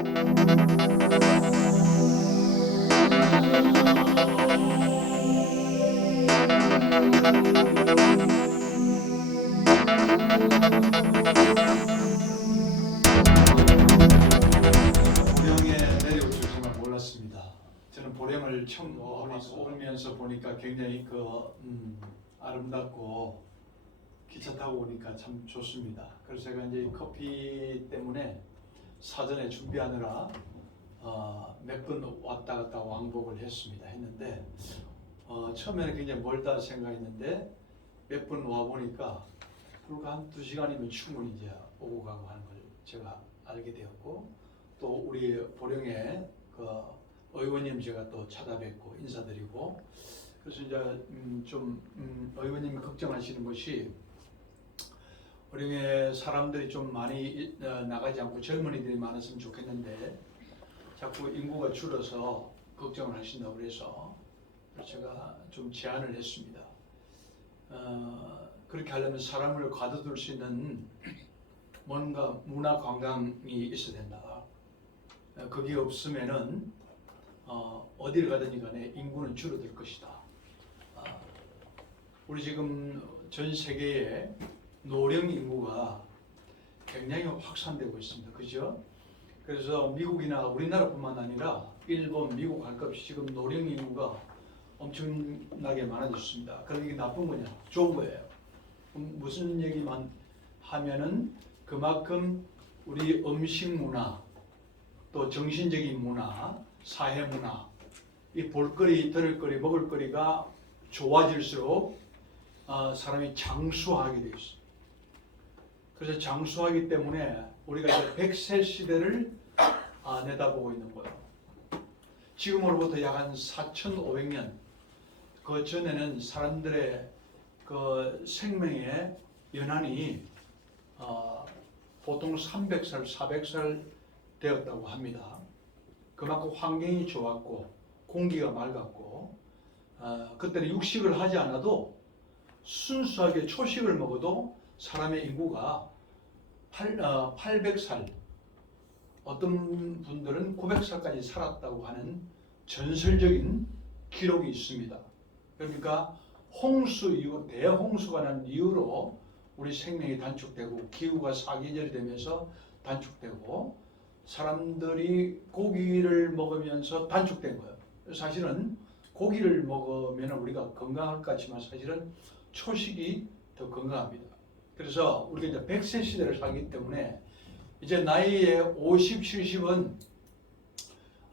보령에 내려올 줄 정말 몰랐습니다. 저는 보령을 처음 오면서 보니까 굉장히 그 음, 아름답고 기차 타고 오니까 참 좋습니다. 그래서 제가 이제 이 커피 때문에 사전에 준비하느라 어, 몇 번 왔다 갔다 왕복을 했습니다. 했는데 어, 처음에는 굉장히 멀다 생각했는데 몇 번 와 보니까 불과 한 두 시간이면 충분히 이제 오고 가고 하는 걸 제가 알게 되었고 또 우리 보령의 그 의원님 제가 또 찾아뵙고 인사드리고 그래서 이제 음, 좀 음, 의원님이 걱정하시는 것이 보령의 사람들이 좀 많이 이- 어, 나가지 않고 젊은이들이 많았으면 좋겠는데 자꾸 인구가 줄어서 걱정을 하신다고 그래서 제가 좀 제안을 했습니다. 어, 그렇게 하려면 사람을 가둬둘 수 있는 뭔가 문화 관광이 있어야 된다. 어, 그게 없으면은 어, 어디를 가든지 간에 인구는 줄어들 것이다. 아, 우리 지금 전 세계에 노령 인구가 굉장히 확산되고 있습니다. 그죠? 그래서 미국이나 우리나라뿐만 아니라 일본, 미국 할것 없이 지금 노령 인구가 엄청나게 많아졌습니다. 그럼 이게 나쁜 거냐? 좋은 거예요. 무슨 얘기만 하면은 그만큼 우리 음식 문화, 또 정신적인 문화, 사회 문화, 이 볼거리, 들을거리, 먹을거리가 좋아질수록 어, 사람이 장수하게 돼 있어. 그래서 장수하기 때문에 우리가 이제 100세 시대를 아, 내다보고 있는 거예요. 지금으로부터 약 한 4,500년 그 전에는 사람들의 그 생명의 연한이 어, 보통 300살, 400살 되었다고 합니다. 그만큼 환경이 좋았고 공기가 맑았고 어, 그때는 육식을 하지 않아도 순수하게 초식을 먹어도 사람의 인구가 8, 어, 800살 어떤 분들은 900살까지 살았다고 하는 전설적인 기록이 있습니다. 그러니까 홍수 이후 대홍수가 난 이후로 우리 생명이 단축되고 기후가 사계절이 되면서 단축되고 사람들이 고기를 먹으면서 단축된 거예요. 사실은 고기를 먹으면 우리가 건강할 것 같지만 사실은 초식이 더 건강합니다. 그래서 우리가 이제 100세 시대를 살기 때문에 이제 나이에 50, 70은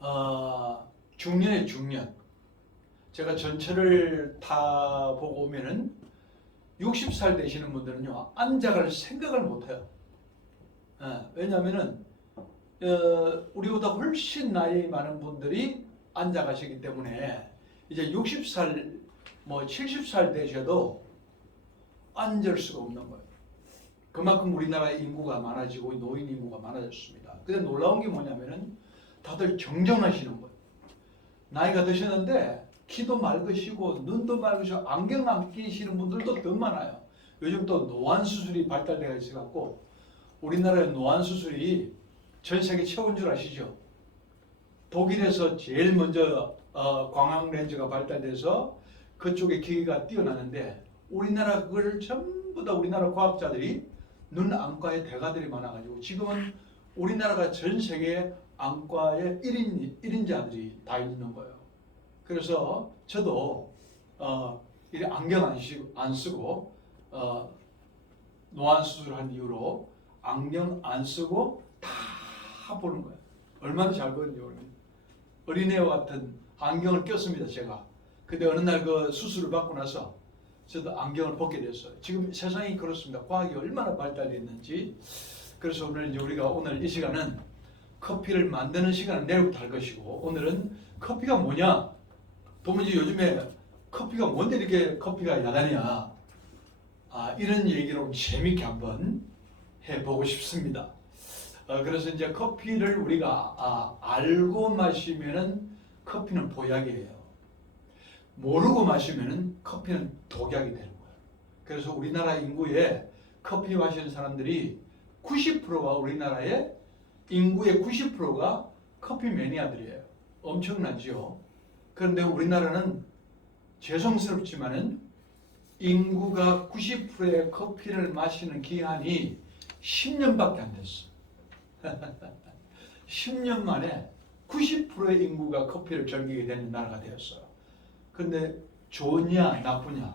어, 중년의 중년. 제가 전체를 다 보고 오면은 60살 되시는 분들은요 앉아갈 생각을 못해요. 예, 왜냐하면은 어, 우리보다 훨씬 나이 많은 분들이 가시기 때문에 이제 60살 뭐 70살 되셔도 앉을 수가 없는 거예요. 그만큼 우리나라 인구가 많아지고 노인 인구가 많아졌습니다. 근데 놀라운 게 뭐냐면은 다들 정정하시는 거예요. 나이가 드셨는데 키도 맑으시고 눈도 맑으시고 안경 안 끼시는 분들도 더 많아요. 요즘 또 노안 수술이 발달되어 있어 갖고 우리나라의 노안 수술이 전 세계 최고인 줄 아시죠? 독일에서 제일 먼저 어, 광학 렌즈가 발달돼서 그쪽에 기계가 뛰어나는데 우리나라 그걸 전부 다 우리나라 과학자들이 눈 안과의 대가들이 많아가지고 지금은 우리나라가 전 세계 안과의 1인, 1인자들이 다 있는 거예요. 그래서 저도 어, 이 안경 안, 쓰, 안 쓰고 어, 노안 수술한 이후로 안경 안 쓰고 다 보는 거예요. 얼마나 잘 보는지 모르겠어요. 어린애와 같은 안경을 꼈습니다, 제가. 근데 어느 날 그 수술을 받고 나서 저도 안경을 벗게 됐어요. 지금 세상이 그렇습니다. 과학이 얼마나 발달했는지. 그래서 오늘 우리가 오늘 이 시간은 커피를 만드는 시간은 내일부터 할 것이고 오늘은 커피가 뭐냐? 도무지 요즘에 커피가 뭔데 이렇게 커피가 야단이야? 아, 이런 얘기로 재밌게 한번 해보고 싶습니다. 어, 그래서 이제 커피를 우리가 아, 알고 마시면은 커피는 보약이에요. 모르고 마시면은 커피는 독약이 되는 거예요. 그래서 우리나라 인구에 커피 마시는 사람들이 90%가 우리나라의 인구의 90%가 커피 매니아들이에요. 엄청나지요. 그런데 우리나라는 죄송스럽지만은 인구가 90%의 커피를 마시는 기한이 10년밖에 안 됐어. 10년 만에 90%의 인구가 커피를 즐기게 되는 나라가 되었어요. 근데 좋냐 나쁘냐?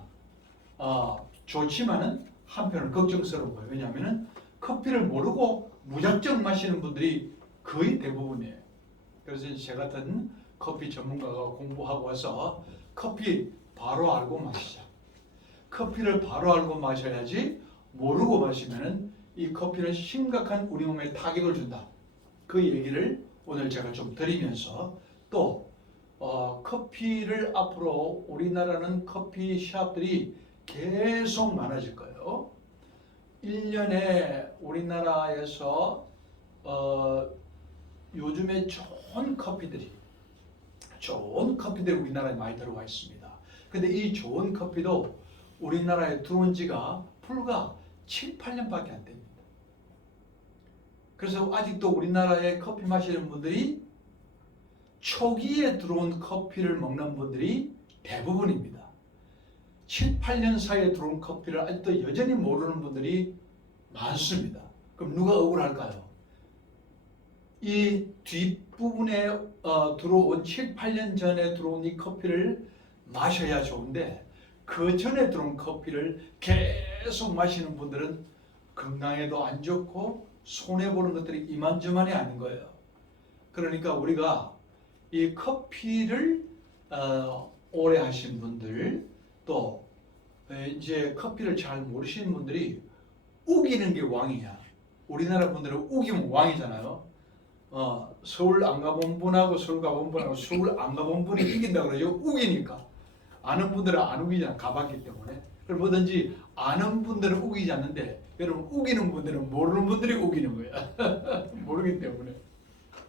어, 좋지만은 한편으로 걱정스러운 거예요. 왜냐하면은 커피를 모르고 무작정 마시는 분들이 거의 대부분이에요. 그래서 제 같은 커피 전문가가 공부하고 와서 커피 바로 알고 마시자. 커피를 바로 알고 마셔야지 모르고 마시면은 이 커피는 심각한 우리 몸에 타격을 준다. 그 얘기를 오늘 제가 좀 드리면서 또 어, 커피를 앞으로 우리나라는 커피 샵들이 계속 많아질 거예요. 1년에 우리나라에서 어, 요즘에 좋은 커피들이 좋은 커피들이 우리나라에 많이 들어와 있습니다. 근데 이 좋은 커피도 우리나라에 들어온 지가 불과 7, 8년밖에 안 됩니다. 그래서 아직도 우리나라에 커피 마시는 분들이 초기에 들어온 커피를 먹는 분들이 대부분입니다. 7, 8년 사이에 들어온 커피를 아직도 여전히 모르는 분들이 많습니다. 그럼 누가 억울할까요? 이 뒷부분에 어, 들어온 7, 8년 전에 들어온 이 커피를 마셔야 좋은데 그 전에 들어온 커피를 계속 마시는 분들은 건강에도 안 좋고 손해보는 것들이 이만저만이 아닌 거예요. 그러니까 우리가 이 커피를 어, 오래 하신 분들 또 에, 이제 커피를 잘 모르시는 분들이 우기는 게 왕이야. 우리나라 분들은 우기면 왕이잖아요. 어, 서울 안 가본 분하고 서울 가본 분하고 서울 안 가본 분이 이긴다 그러죠. 우기니까. 아는 분들은 안 우기잖아. 가봤기 때문에. 그럼 뭐든지 아는 분들은 우기지 않는데 여러분 우기는 분들은 모르는 분들이 우기는 거야. 모르기 때문에.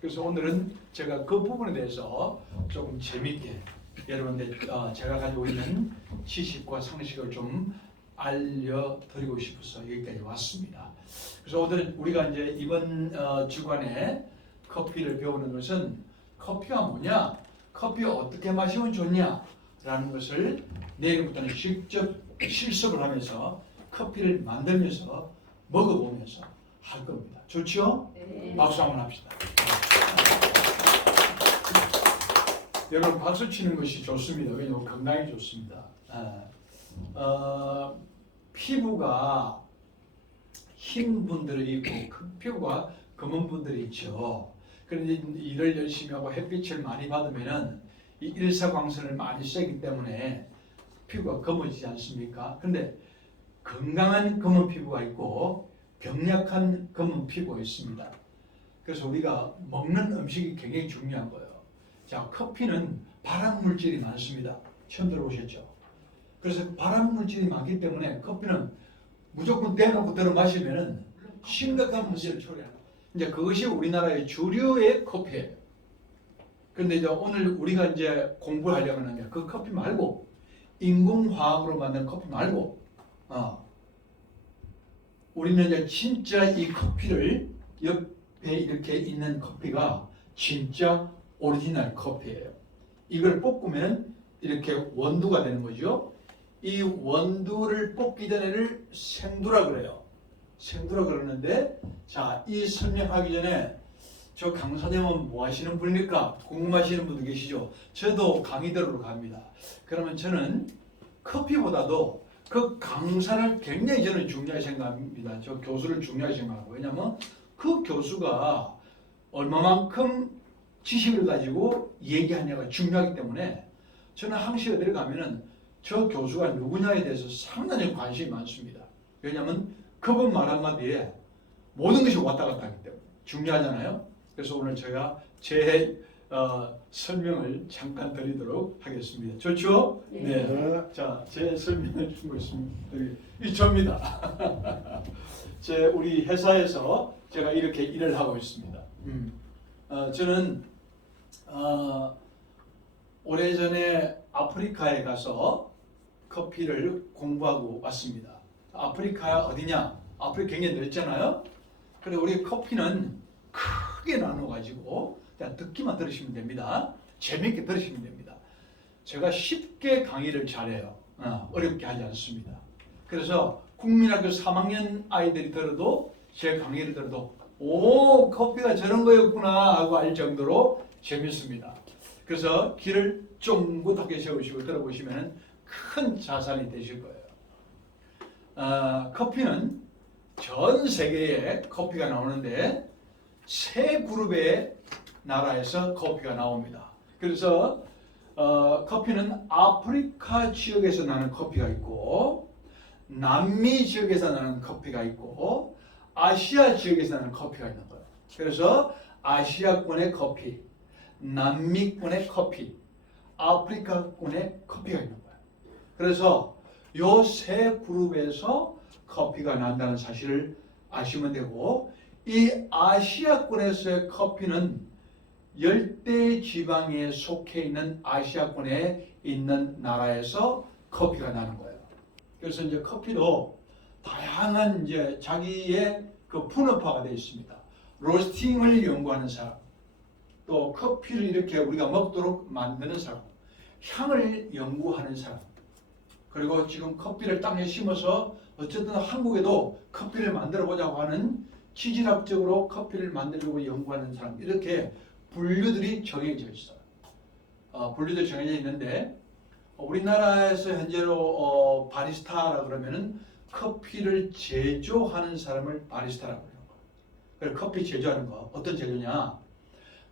그래서 오늘은 제가 그 부분에 대해서 조금 재밌게 여러분들 어, 제가 가지고 있는 지식과 상식을 좀 알려드리고 싶어서 여기까지 왔습니다. 그래서 오늘 우리가 이제 이번 어, 주간에 커피를 배우는 것은 커피가 뭐냐, 커피 어떻게 마시면 좋냐라는 것을 내일부터는 직접 실습을 하면서 커피를 만들면서 먹어보면서 할 겁니다. 좋죠? 네. 박수 한번 합시다. 여러분 박수 치는 것이 좋습니다. 왜냐하면 건강에 좋습니다. 아, 어, 피부가 흰 분들이 있고 그 피부가 검은 분들이 있죠. 그런데 일을 열심히 하고 햇빛을 많이 받으면은 이 일사광선을 많이 쐬기 때문에 피부가 검어지지 않습니까? 근데 건강한 검은 피부가 있고 병약한 검은 피부가 있습니다. 그래서 우리가 먹는 음식이 굉장히 중요한 거예요. 자, 커피는 발암 물질이 많습니다. 처음 들어보셨죠? 그래서 발암 물질이 많기 때문에 커피는 무조건 대놓고 들어 마시면은 심각한 문제를 초래합니다. 이제 그것이 우리나라의 주류의 커피예요. 그런데 이제 오늘 우리가 이제 공부하려고 하는 게그 커피 말고 인공화학으로 만든 커피 말고 어, 우리는 이제 진짜 이 커피를 옆에 이렇게 있는 커피가 진짜 오리지널 커피예요. 이걸 볶으면 이렇게 원두가 되는 거죠. 이 원두를 볶기 전에를 생두라 그래요. 생두라 그러는데 자, 이 설명하기 전에 저 강사님은 뭐 하시는 분입니까? 궁금하시는 분들 계시죠? 저도 강의 들으러 갑니다. 그러면 저는 커피보다도 그 강사를 굉장히 저는 중요하게 생각합니다. 저 교수를 중요하게 생각하고 왜냐하면 그 교수가 얼마만큼 지식을 가지고 얘기하냐가 중요하기 때문에 저는 항시 어디를 가면은 저 교수가 누구냐에 대해서 상당히 관심이 많습니다. 왜냐하면 그분 말 한마디에 모든 것이 왔다 갔다 하기 때문에 중요하잖아요. 그래서 오늘 제가 제 어, 설명을 잠깐 드리도록 하겠습니다. 좋죠? 네. 자, 제 설명을 주고 있습니다. 여기 이 저입니다. 제 우리 회사에서 제가 이렇게 일을 하고 있습니다. 음. 어, 저는 어, 오래전에 아프리카에 가서 커피를 공부하고 왔습니다. 아프리카 어디냐? 아프리카 굉장히 넓잖아요. 그래 우리 커피는 큰 크게 나눠 가지고 그냥 듣기만 들으시면 됩니다. 재밌게 들으시면 됩니다. 제가 쉽게 강의를 잘해요. 어, 어렵게 하지 않습니다. 그래서 국민학교 3학년 아이들이 들어도 제 강의를 들어도 오 커피가 저런 거였구나 하고 알 정도로 재밌습니다. 그래서 귀를 쫑긋하게 세우시고 들어보시면 큰 자산이 되실 거예요. 아, 커피는 전 세계에 커피가 나오는데 세 그룹의 나라에서 커피가 나옵니다. 그래서 어, 커피는 아프리카 지역에서 나는 커피가 있고 남미 지역에서 나는 커피가 있고 아시아 지역에서 나는 커피가 있는 거예요. 그래서 아시아권의 커피, 남미권의 커피, 아프리카권의 커피가 있는 거예요. 그래서 요 세 그룹에서 커피가 난다는 사실을 아시면 되고 이 아시아권에서의 커피는 열대 지방에 속해 있는 아시아권에 있는 나라에서 커피가 나는 거예요. 그래서 이제 커피도 다양한 이제 자기의 그 분업화가 되어 있습니다. 로스팅을 연구하는 사람, 또 커피를 이렇게 우리가 먹도록 만드는 사람, 향을 연구하는 사람, 그리고 지금 커피를 땅에 심어서 어쨌든 한국에도 커피를 만들어 보자고 하는 지질학적으로 커피를 만들고 연구하는 사람 이렇게 분류들이 정해져 있어요. 어, 분류들이 정해져 있는데 어, 우리나라에서 현재로 어, 바리스타라 그러면은 커피를 제조하는 사람을 바리스타라고 해요. 그래서 커피 제조하는 거 어떤 제조냐?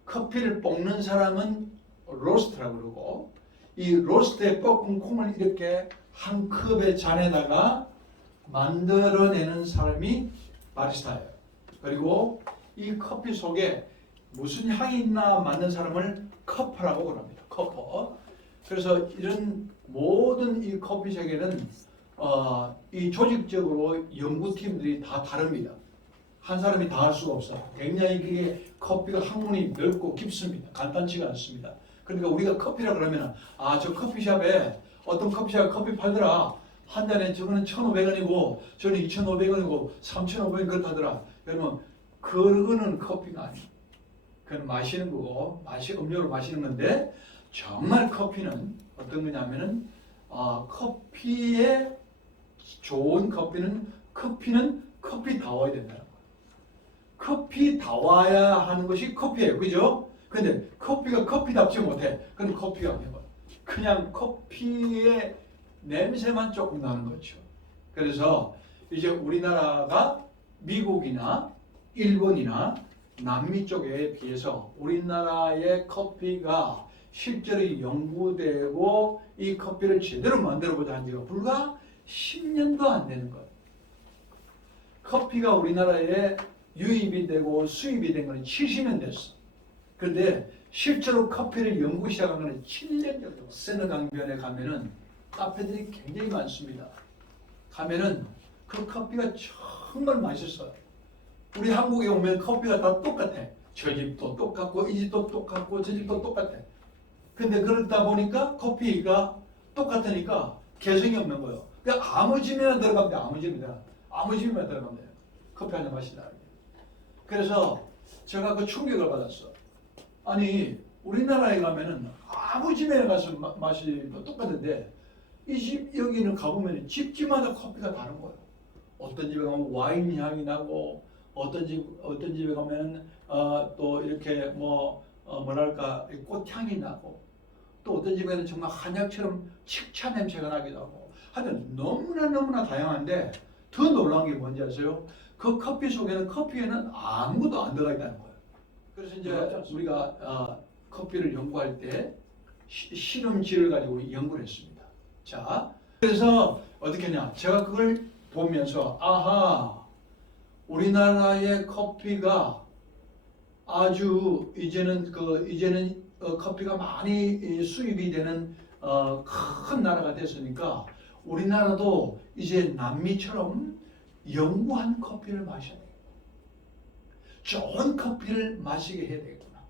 커피를 볶는 사람은 로스트라고 그러고 이 로스트에 볶은 콩을 이렇게 한 컵의 잔에다가 만들어내는 사람이 바리스타예요. 그리고 이 커피 속에 무슨 향이 있나 만든 사람을 커퍼라고 그럽니다. 커퍼. 그래서 이런 모든 이 커피 세계는 어, 이 조직적으로 연구팀들이 다 다릅니다. 한 사람이 다 할 수가 없어. 굉장히 그게 커피가 학문이 넓고 깊습니다. 간단치가 않습니다. 그러니까 우리가 커피라 그러면 아 저 커피숍에 어떤 커피숍에 커피 팔더라. 한 잔에 저거는 1,500원이고 저는 2,500원이고 3,500원 그렇다더라. 그러면 그거는 커피가 아니에요. 그건 마시는 거고 마시 음료로 마시는 건데 정말 커피는 어떤 거냐면은 아, 커피의 좋은 커피는 커피는 커피다워야 거예요. 커피다워야 하는 것이 커피예요. 그죠? 근데 커피가 커피답지 못해. 그럼 커피가 거예요. 그냥 커피의 냄새만 조금 나는 거죠. 그래서 이제 우리나라가 미국이나 일본이나 남미 쪽에 비해서 우리나라의 커피가 실제로 연구되고 이 커피를 제대로 만들어보자 한 지가 불과 10년도 안 되는 거예요. 커피가 우리나라에 유입이 되고 수입이 된건 70년 됐어. 그런데 실제로 커피를 연구 시작한 건 7년 정도. 세느강변에 가면은 카페들이 굉장히 많습니다. 가면은 그 커피가 정말 맛있어요. 우리 한국에 오면 커피가 다 똑같아. 저 집도 똑같고 이 집도 똑같고 저 집도 똑같아. 근데 그러다 보니까 커피가 똑같으니까 개성이 없는 거예요. 그러니까 아무 집이나 들어가면 돼. 아무 집이나. 아무 집이나 들어가면 돼요. 커피 한 잔 마시다. 그래서 제가 그 충격을 받았어. 아니 우리나라에 가면은 아무 집에 가서 마, 맛이 똑같은데 이 집 여기는 가보면 집집마다 커피가 다른 거예요. 어떤 집에 가면 와인 향이 나고 어떤 집 어떤 집에 가면 어, 또 이렇게 뭐 어, 뭐랄까 꽃향이 나고 또 어떤 집에는 정말 한약처럼 칙차 냄새가 나기도 하고 하여튼 너무나 너무나 다양한데 더 놀라운 게 뭔지 아세요? 그 커피 속에는 커피에는 아무것도 안 들어가 있다는 거예요. 그래서 이제 우리가 어, 커피를 연구할 때 시, 실험지를 가지고 연구를 했습니다. 자, 그래서 어떻게 했냐? 제가 그걸 보면서 아하 우리나라의 커피가 아주 이제는 그 이제는 어, 커피가 많이 이, 수입이 되는 어, 큰 나라가 됐으니까 우리나라도 이제 남미처럼 연구한 커피를 마셔야 돼요. 좋은 커피를 마시게 해야 되겠구나.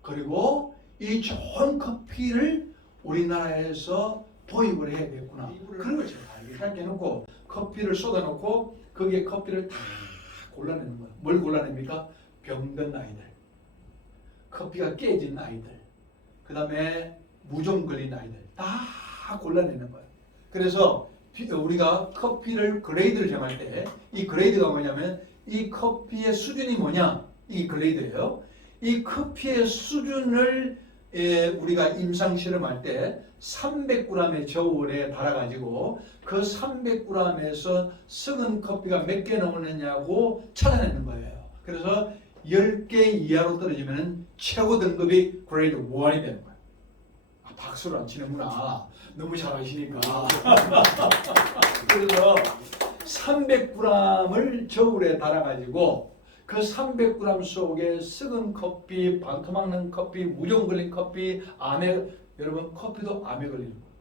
그리고 이 좋은 커피를 우리나라에서 도입을 해야 되겠구나. 그런 걸 제가 알게 해놓고 커피를 쏟아놓고 거기에 커피를 다 골라내는 거예요. 뭘 골라냅니까? 병든 아이들. 커피가 깨진 아이들, 그 다음에 무좀 걸린 아이들 다 골라내는 거예요. 그래서 피- 우리가 커피를 그레이드를 정할 때 이 그레이드가 뭐냐면 이 커피의 수준이 뭐냐 이 그레이드예요. 이 커피의 수준을 에, 우리가 임상 실험할 때 300g의 저울에 달아가지고 그 300g에서 썩은 커피가 몇 개 나오느냐고 찾아내는 거예요. 그래서 10개 이하로 떨어지면 최고 등급이 그레이드 1이 되는 거예요. 아, 박수를 안 치는구나. 너무 잘하시니까. 그래서 300g을 저울에 달아가지고 그 300g 속에 썩은 커피, 반토막난 커피, 무좀 걸린 커피, 암에 여러분 커피도 암에 걸리는 거예요.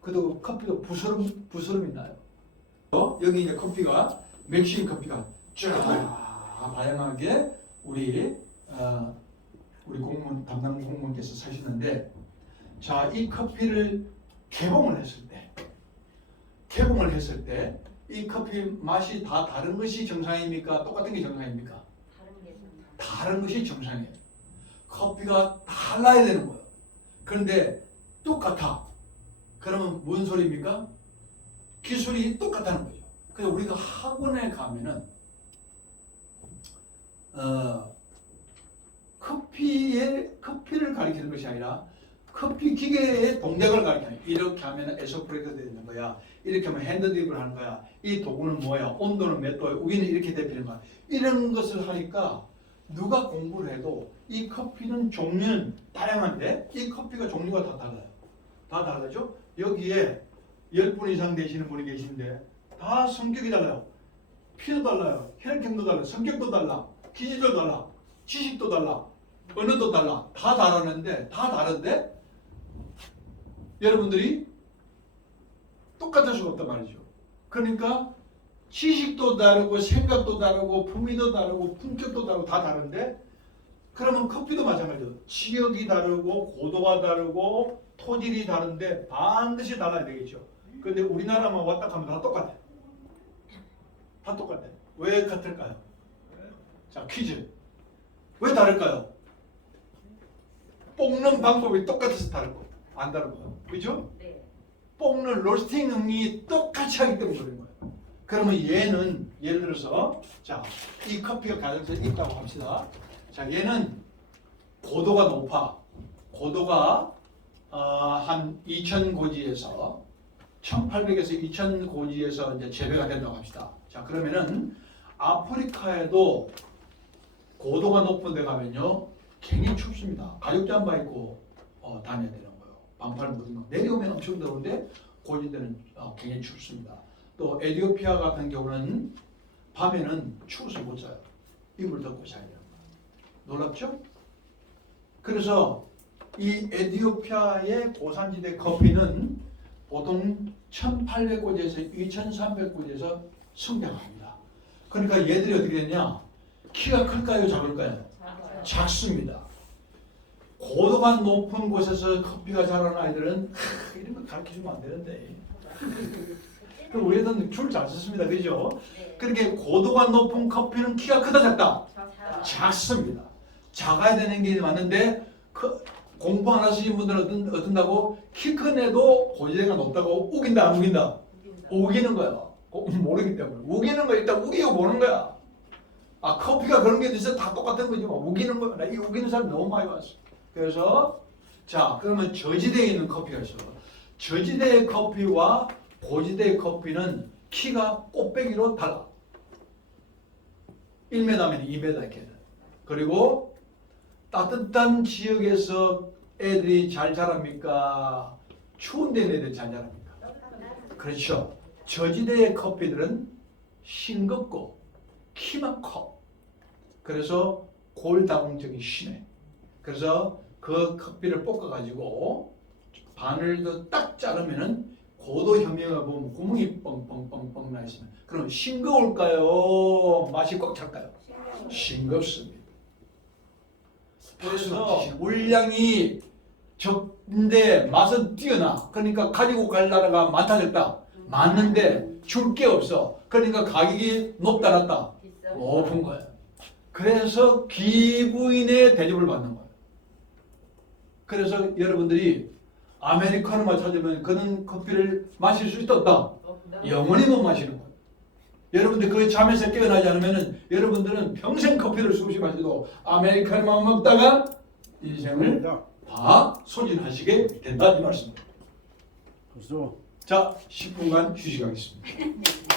그리고 커피도 부스럼 부스럼이 나요. 어? 여기 이제 커피가 맥심 커피가 쫙 다양하게 우리 어, 우리 공무원 담당 공무원께서 사시는데 자 이 커피를 개봉을 했을 때 개봉을 했을 때 이 커피 맛이 다 다른 것이 정상입니까? 똑같은 게 정상입니까? 다른 게 좀. 다른 것이 정상이에요. 커피가 달라야 되는 거예요. 그런데 똑같아. 그러면 뭔 소리입니까? 기술이 똑같다는 거죠. 그래서 우리가 학원에 가면은 어, 커피의 커피를 가리키는 것이 아니라 커피 기계의 동작을 가리키는. 이렇게 하면 에소프레이가 되는 거야. 이렇게 하면 핸드딥을 하는 거야. 이 도구는 뭐야? 온도는 몇 도야? 우기는 이렇게 대피는 거야. 이런 것을 하니까 누가 공부를 해도 이 커피는 종류는 다양한데 이 커피가 종류가 다 달라요. 다 다르죠? 여기에 10분 이상 되시는 분이 계신데 다 성격이 달라요. 피도 달라요. 혈액형도 달라요. 성격도 달라. 기질도 달라. 지식도 달라. 언어도 달라. 다 다르는데 다 다른데 여러분들이 똑같을 수가 없단 말이죠. 그러니까 지식도 다르고 생각도 다르고 품위도 다르고 품격도 다르고 다 다른데 그러면 커피도 마찬가지죠. 지역이 다르고 고도가 다르고 토질이 다른데 반드시 달라야 되겠죠. 근데 우리나라만 왔다 가면 다 똑같아요. 다 똑같아요. 왜 같을까요? 자 퀴즈. 왜 다를까요? 볶는 방법이 똑같아서 다르고 안 다른 거예요. 그죠? 네. 볶는 로스팅이 똑같이 하기 때문에 그런 거예요. 그러면 얘는 예를 들어서 자 이 커피가 가정에서 있다고 합시다. 자 얘는 고도가 높아. 고도가 어, 한 2,000 고지에서 1,800에서 2,000 고지에서 이제 재배가 된다고 합시다. 자 그러면은 아프리카에도 고도가 높은 데 가면요 굉장히 춥습니다. 가죽 잠바 입고 어, 다녀야 되는 거예요. 반팔 묻은 거. 내려오면 엄청 더운데 고지대는 어, 굉장히 춥습니다. 또 에티오피아 같은 경우는 밤에는 추워서 못 자요. 이불 덮고 자야 돼요. 놀랍죠? 그래서 이 에티오피아의 고산지대 커피는 보통 1800고지에서 2300고지에서 성장합니다. 그러니까 얘들이 어떻게 되냐? 키가 클까요? 작을까요? 작습니다. 고도가 높은 곳에서 커피가 자라는 아이들은 하, 이런 거 가르쳐주면 안 되는데. 그럼 우리는 줄잘 썼습니다. 그죠? 네. 그렇게 고도가 높은 커피는 키가 크다 작다? 작습니다. 작아야 되는 게 맞는데 그 공부 안 하시는 분들은 어떤, 어떤다고 키 큰 애도 고지대가 높다고 우긴다 안 우긴다? 우기는 거야. 어, 모르기 때문에 우기는 거 일단 우기고 보는 거야. 아 커피가 그런 게 있어 다 똑같은 거지 뭐 우기는 거야. 나이 우기는 사람 너무 많이 봤어. 그래서 자 그러면 저지대에 있는 커피가 있어. 저지대의 커피와 고지대의 커피는 키가 꽃배기로 달라. 1m면 2m 이렇게 돼. 그리고 따뜻한 지역에서 애들이 잘 자랍니까? 추운 데 애들이 잘 자랍니까? 그렇죠. 저지대의 커피들은 싱겁고 키만 커. 그래서 골다공증이 심해. 그래서 그 커피를 볶아가지고 바늘 도 딱 자르면은 고도 혐의가 보면 구멍이 뻥뻥뻥뻥 나 있으면 그럼 싱거울까요? 맛이 꽉 찰까요? 싱겁습니다. 그래서 물량이 적은데 맛은 뛰어나. 그러니까 가지고 갈 나라가 많다 적다. 많은데 줄 게 없어. 그러니까 가격이 높다 낮다. 높은 거야. 그래서 기부인의 대접을 받는 거예요. 그래서 여러분들이 아메리카노만 찾으면 그는 커피를 마실 수 있었다. 영원히 못 마시는 거예요. 여러분들 그 잠에서 깨어나지 않으면 여러분들은 평생 커피를 수없이 마셔도 아메리카노만 먹다가 인생을 다 소진하시게 된다 이 말씀입니다. 그래서 자, 10분간 휴식하겠습니다.